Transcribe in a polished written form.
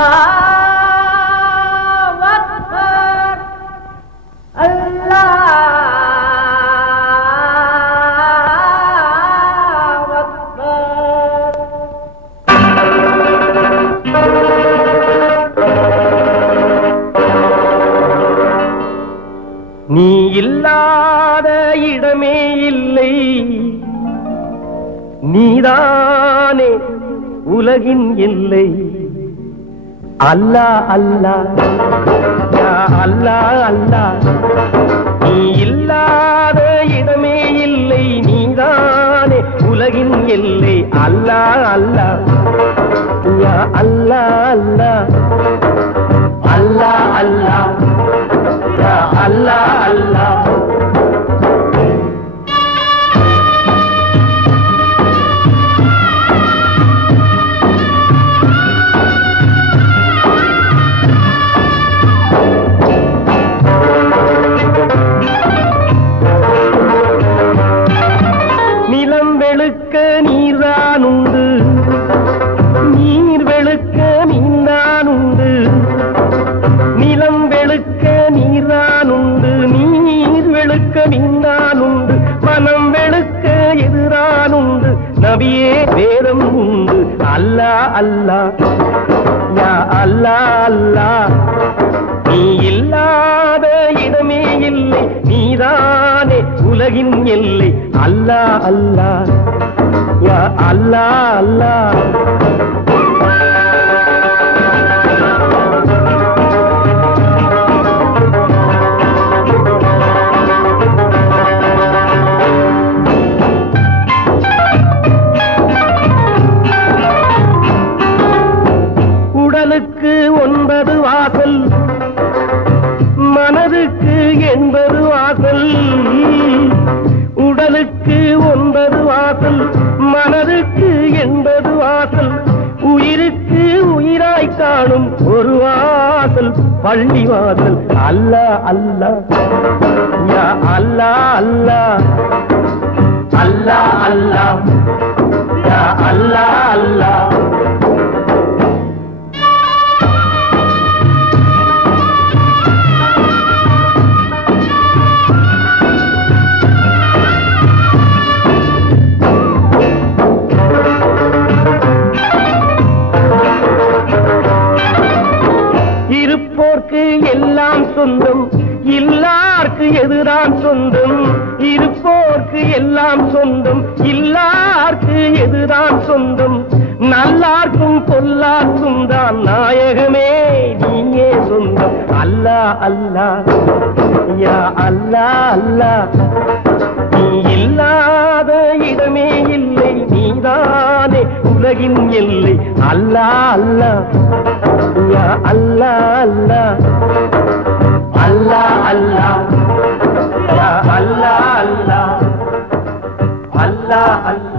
அல்லாஹ் அக்பர் அல்லாஹ் அக்பர். நீ இல்லாத இடமே இல்லை, நீதானே உலகின் எல்லை. அல்லாஹ் அல்லாஹ் யா அல்லாஹ் அல்லாஹ். நீ இல்லாத இடமே இல்லை, நீதானே உலகின் எல்லை. அல்லாஹ் அல்லாஹ் யா அல்லாஹ் அல்லாஹ். அல்லாஹ் அல்லாஹ் யா அல்லாஹ் அல்லாஹ். நிலம் வெளுக்க நீர்தான் உண்டு, நீர் வெளுக்க நீந்தான் உண்டு. நிலம் வெளுக்க நீர்தான் உண்டு, நீர் வெளுக்க நீந்தான் உண்டு. மனம் வெளுக்க எதிரான் உண்டு, நபியே வேதம் உண்டு. அல்லாஹ் அல்லாஹ் யா அல்லாஹ் அல்லாஹ். நீ இல்லாத இடமே இல்லை, நீதானே உலகின் எல்லை. அல்லாஹ் அல்லாஹ் யா அல்லாஹ் அல்லாஹ். உடலுக்கு 9 வாசல், மனதுக்கு 80 வாசல். உடலுக்கு 9 வாசல், மனதுக்கு 80 வாசல். உயிருக்கு உயிராய் காணும் ஒரு வாசல், பள்ளி வாசல். அல்லாஹ் அல்லாஹ் யா அல்லாஹ் அல்லாஹ். அல்லாஹ் அல்லாஹ் யா அல்லாஹ் அல்லாஹ். இருப்போர்க்கு எல்லாம் சொந்தம், இல்லார்க்கு எதுதான் சொந்தம். இருப்போர்க்கு எல்லாம் சொந்தம், இல்லார்க்கு எதுதான் சொந்தம். நல்லார்க்கும் பொல்லார்க்கும் தான் நாயகமே நீயே சொந்தம். அல்லாஹ் அல்லாஹ் யா அல்லாஹ் அல்லாஹ். நீ இல்லாத இடமே இல்லை, நீதானே உலகின் எல்லை. அல்லாஹ் அல்லாஹ் யா அல்லாஹ் அல்லாஹ். அல்லாஹ் அல்லாஹ் யா அல்லாஹ் அல்லாஹ். அல்லாஹ் அல்லாஹ்.